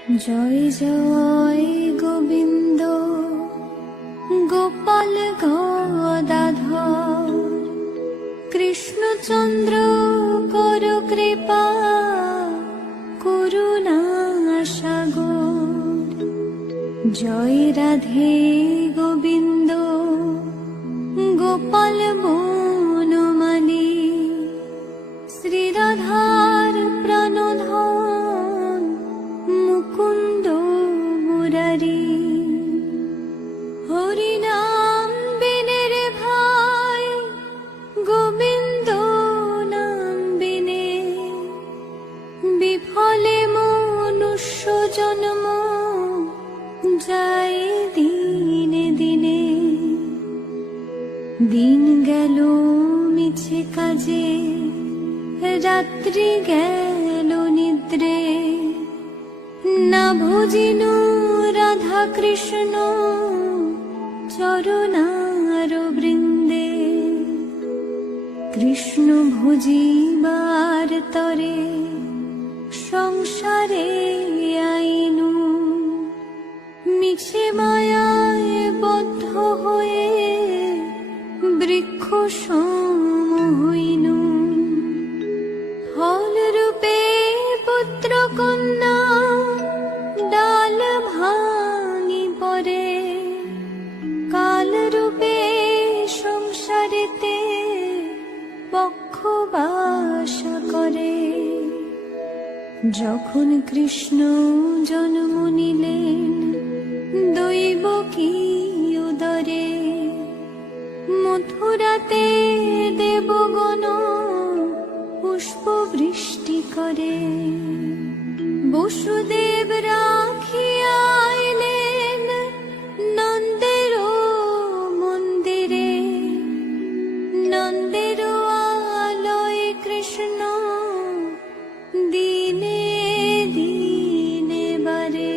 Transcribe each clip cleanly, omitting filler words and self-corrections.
জয় জয় গোবিন্দ গোপাল গদাধর কৃষ্ণচন্দ্র কর কৃপা করুণা সাগর। জয় রাধে গোবিন্দ গোপাল বনমালী শ্রীরাধার প্রাণধন মুকুন্দ মুরারি। হরিনাম বিনে রে ভাই গোবিন্দ নাম বিনে বিফলে মনুষ্য জন্ম যায় দিনে দিনে। দিন গেল মিছে কাজে রাত্রি গেল নিদ্রে না ভজিনু রাধা কৃষ্ণ চরণার বৃন্দে। কৃষ্ণ ভজিবার তরে সংসারে আইনু মিছে মায়ায় বদ্ধ হয়ে বৃক্ষ সম হইনু। ফল রূপে পুত্র কন্যা ডাল ভাঙি পরে কাল রূপে সংসারেতে পক্ষ বাসা করে। যখন কৃষ্ণ জন্ম নিলেন দৈব কি উদরে মথুরাতে দেবগণ পুষ্প বৃষ্টি করে। বসুদেব রাখিয়া আইলেন নন্দের মন্দিরে নন্দের আলয় কৃষ্ণ দিনে দিনে বারে।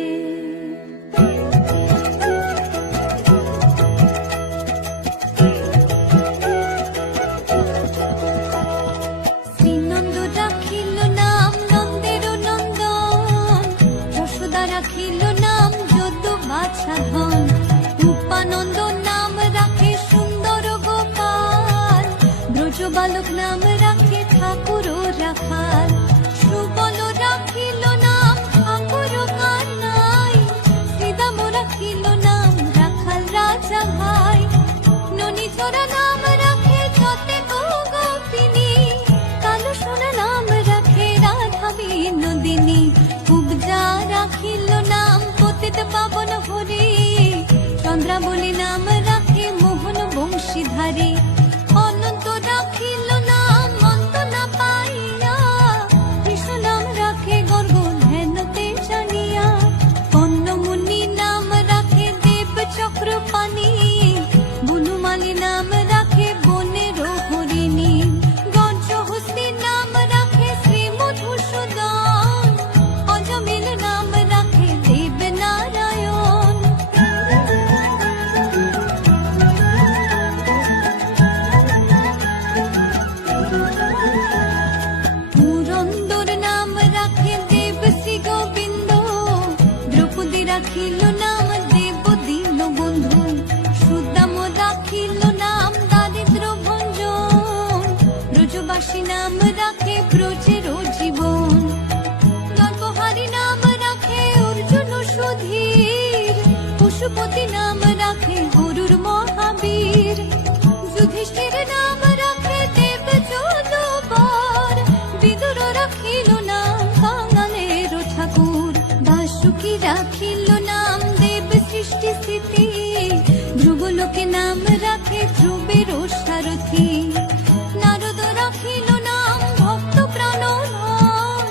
শ্রীনন্দ রাখিল নাম নন্দের নন্দন যশোদা রাখিল নাম যদু বাছা ধন। রূপানন্দ নাম রাখে সুন্দর গোপাল ব্রজ বালক নাম রাখে ঠাকুর রাখাল। সুবল রাখিল নাম ঠাকুর কানাই শ্রীদাম রাখিল নাম রাখাল রাজা ভাই। ননীচরা নাম রাখে যতে গোপিনী কালো সোনা নাম রাখে রাধা বিনোদিনী। কুবজা রাখিল নাম পতিত পাবন হরি চন্দ্রাবলী নাম রাখে মোহন বংশীধারী। অনন্ত রাখিল নাম অন্ত না পাইয়া কৃষ্ণ নাম রাখে গর্গ ধ্যানতে জানিয়া। অন্নমুনি নাম রাখে দেব চক্র পানি বনমালী নাম রাখে বনের হরিণী। গঞ্জহস্তি নাম রাখে শ্রী মধুসূদন অজমিল নাম রাখে দেব নারায়ণ। পুরন্দর নাম রাখে দেব শ্রী গোবিন্দ দ্রৌপদী রাখিল নাম দেব দীন বন্ধু। সুদাম রাখিল নাম দারিদ্র ভঞ্জন ব্রজবাসী নাম রাখে ব্রজের জীবন। নরবহারী নাম রাখে অর্জুন সুধীর পশুপতি নাম রাখে গরুর মহাবীর। যুধিষ্ঠির নাম রাখে দেব যদুবর বিদুর রাখিল নাম কাঙালের ঠাকুর। বাসুকি রাখিল নাম দেব সৃষ্টি স্থিতি ধ্রুবলোকে নাম রাখে ধ্রুবের সারথি। নারদ রাখিল নাম ভক্ত প্রাণধন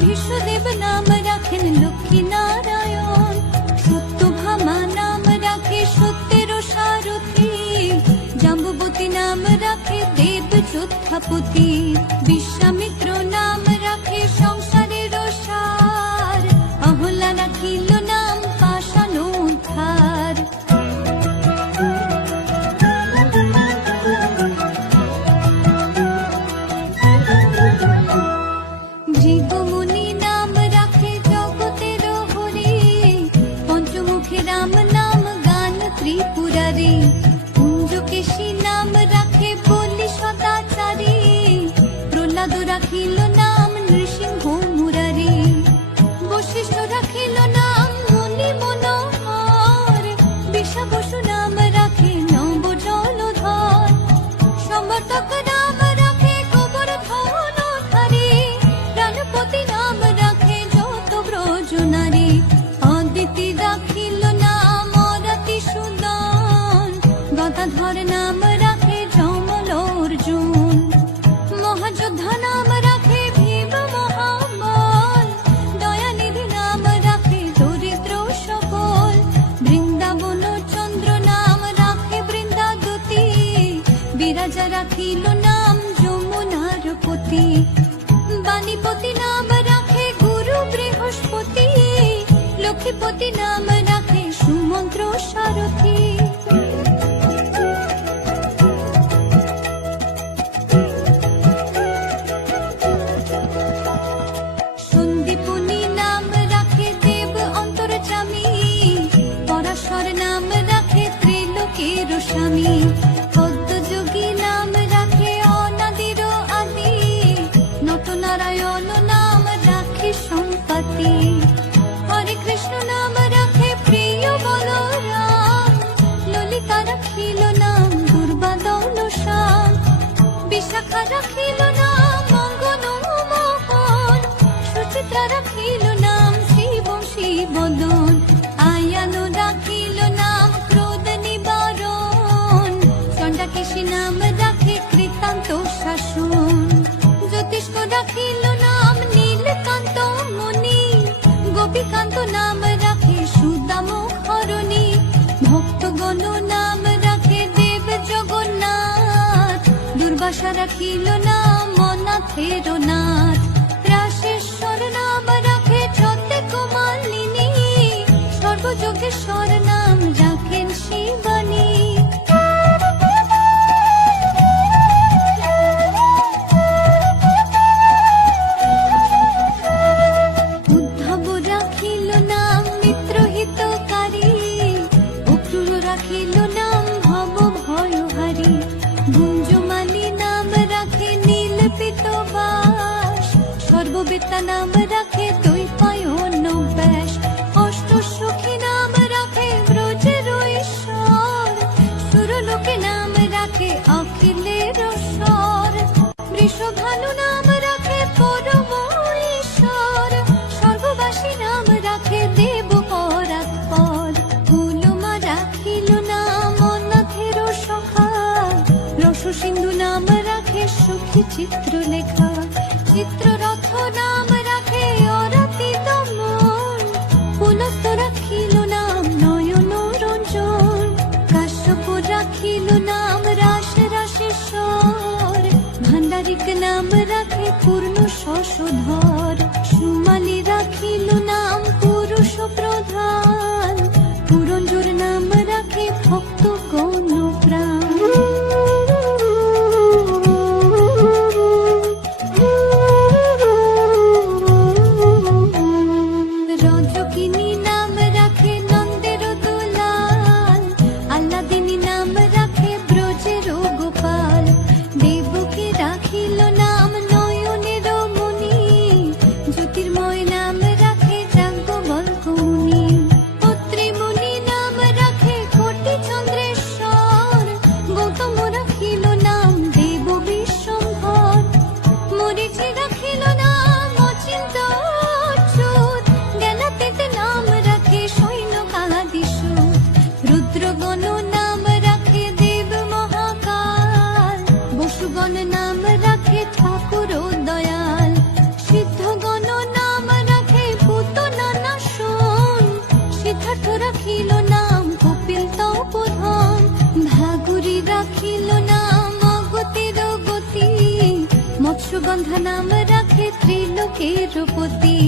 ভীষ্মদেব নাম রাখেন লক্ষ্মী নারায়ণ। সত্যভামা নাম রাখে সত্যের সারথি জাম্বুবতী নাম রাখে দেব যোদ্ধাপতি। বিশ্বামিত্র নাম রাখে সংসারের সার অহল্যা রাখিল নাম পাষাণ উদ্ধার। ভৃগুমুনি নাম রাখে জগতের হরি যোজনারে, অদিতি রাখিল নাম অরাতি সুদন, গদাধর নাম রাখে যমল অর্জুন, মহাযোদ্ধা নাম রাখে ভীম মহাবল, দয়ানিধি নাম রাখে দরিদ্র সকল, বৃন্দাবন চন্দ্র নাম রাখে বৃন্দাদতী, বিরাজা রাখিল নাম যমুনার পতি, বাণীপতি নাম রাখে গুরু বৃহস্পতি, লক্ষ্মীপতি নাম রাখে সুমন্ত্র সারথী। সন্দীপনী নাম রাখে দেব অন্তর্যামী, পরাশর নাম রাখে ত্রিলোকের স্বামী, পদ্মযোগী নাম রাখে অনাদির আদি, নটনারায়ণ নাম রাখে সম্পত্তি, হরে কৃষ্ণ নাম রাখে প্রিয় বলরাম, ললিতা রাখিল নাম দুর্বাদল শ্যাম, বিশাখা রাখিল নাম মঙ্গল মোহন, সুচিত্রা রাখিল নাম শ্রীবংশী বদন, আয়ানো রাখিল নাম ক্রোধ নিবারণ, চণ্ডাকেশী নাম রাখে কৃতান্ত শাসন, জ্যোতিষ্ক রাখিল নাম নীলকান্ত মুনি, গোপীকান্ত নাম রাখে সুদাম হরণী, ভক্তগণ নাম রাখে দেব জগন্নাথ, দুর্বাসা রাখিল নাম অনাথের নাথ, রাশেশ্বর নাম রাখে ছতে কুমালিনী, সর্বযোগেশ্বর নাম রাখেন শিবানী। উদ্ধব রাখিল নাম মিত্রহিতকারী, অক্রূর রাখিল নাম ভব ভয়হারী, গুঞ্জমালী নাম রাখে নীলপিতবাস, সর্ববেত্তা নাম রাখে দ্বৈপায়ন ব্যাস, অষ্টসখী নাম রাখে ব্রজের ঈশ্বর, সুরলোকে নাম রাখে অখিলের স্বর, বৃষভানু নাম রাখে পরম ঈশ্বর, স্বর্গবাসী নাম রাখে দেব পরাৎপর, ফুলমা রাখিল নাম অনাথের সখা, রস সিন্ধু নাম রাখে সুখী চিত্রলেখা, চিত্ররথ নাম রাখে অরাতি দমন, পুলস্ত রাখিল নাম নয়ন রঞ্জন, কাশ্যপ রাখিল নাম রাস রাসেশ্বর, ভান্ডারিক নাম রাখে পূর্ণ শশধর, সুমালি রাখিল নাম পুরুষ প্রধান, পুরঞ্জুর নাম রাখে ভক্ত গণ প্রাণ। রজকিনী নাম রাখে নন্দের দুলাল, আল্লাদিনী নাম রাখে ব্রজের গোপাল, দেবকী রাখিল নাম নয়নের মণি, জ্যোতির্ময় নাম রাখে যাজ্ঞবল্ক্য মুনি, অত্রিমুনি নাম রাখে কোটি চন্দ্রেশ্বর, গৌতম রাখিল নাম দেব বিশ্বম্ভর, মরীচি রাখিল নাম অচিন্ত অচ্যুত, জ্ঞানাতীত নাম রাখে সৈন্যকাদিসূত, রুদ্রগণ নাম রাখে দেব মহাকাল, বসুগণ নাম রাখে ঠাকুর দয়াল, সিদ্ধগণ নাম রাখে পুতনা নাশন, সিদ্ধার্থ রাখিল নাম কপিল তপোধন, ভাগুরি রাখিল নাম অগতির গতি, মৎস্যগন্ধা নাম রাখে ত্রিলোকের পতি,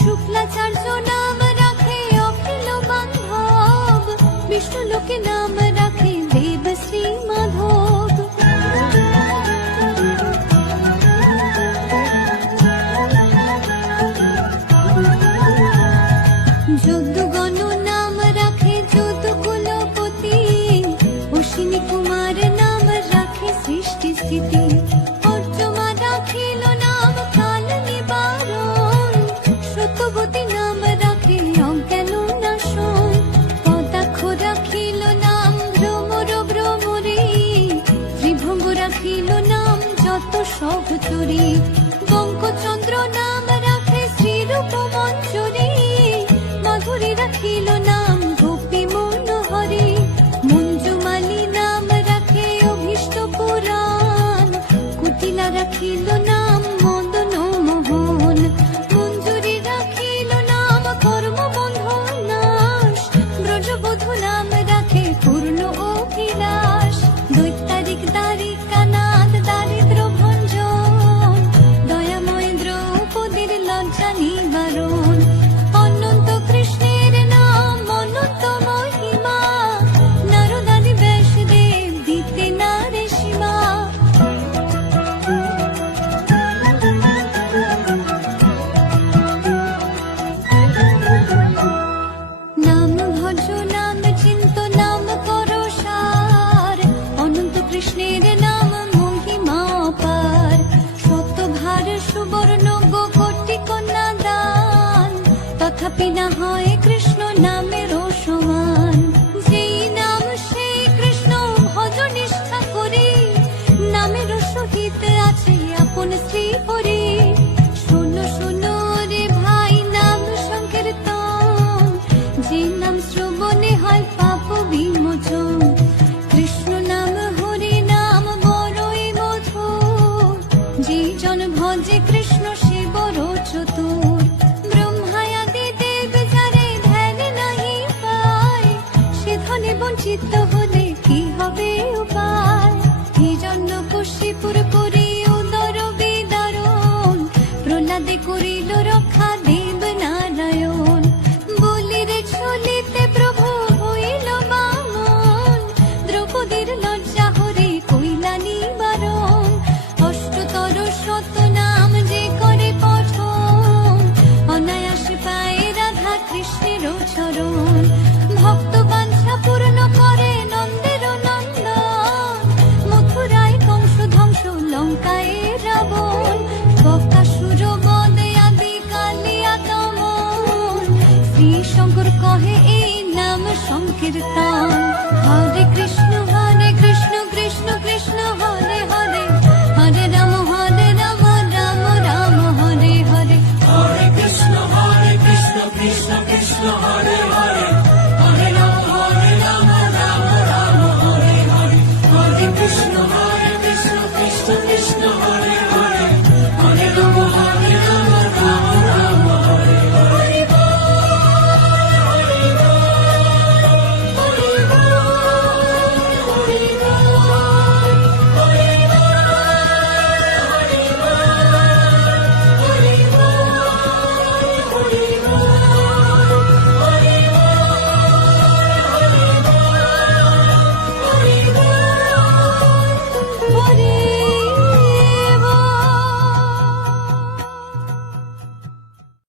শুক্লাচার্য নাম রাখে অখিল বান্ধব, বিষ্ণুলোকে নাম রাখে দেব শ্রী মাধব। যদুগণ নাম রাখে যদুকুলপতি, অশ্বিনী কুমার নাম রাখে সৃষ্টি স্থিতি, অর্জমা রাখিল নাম কাল নিবারণ, সত্যবতী নাম রাখে অজ্ঞান নাশন, পদাক্ষ রাখিল নাম ভ্রমর ভ্রমরী, ত্রিভঙ্গ রাখিল নাম যত সহচরী, বঙ্কচন্দ্র নাম রাখে শ্রীরূপ মঞ্জরী, পাপী না হয় কৃষ্ণ নামের সমান। যেই নাম সেই কৃষ্ণ ভজ নিষ্ঠা করি, নামের সহিত আছে আপন শ্রী হরি। শোনো শোনো রে ভাই নাম সংকীর্তন, যে নাম শ্রবণে হয় পাপ বিমোচন। কৃষ্ণ নাম হরি নাম বড়ই মধুর, যে জন ভজে কৃষ্ণ সে বড় চতুর। ব্রহ্মায়াদি দেব যারে ধ্যান নাহি পায়, সে ধনে বঞ্চিত হলে কি হবে উপায়। হিরণ্যকশিপুর করি উদর বিদারণ, প্রহ্লাদে করিল রক্ষা দেব নারায়ণ। বলির ছলিতে প্রভু হইল বামন, দ্রৌপদীর লজ্জা হরে কইলা নিবারণ। অষ্টতর শত নাম যে করে পঠন, অনায়াসে পায় রাধা কৃষ্ণের চরণ। ভক্ত বাঞ্ছা পূর্ণ করে নন্দের নন্দন, মথুরায় কংস ধ্বংস লঙ্কায় রাবণ। বকাসুর বদে আদি কালিয়া দমন, শ্রী শঙ্কর কহে এই নাম সংকীর্তন। হরে কৃষ্ণ কৃষ্ণ কৃষ্ণ হরে হরে, হরে Ram Ram Ram Hare Hare. Hare Krishna, Krishna Krishna, Hare Hare.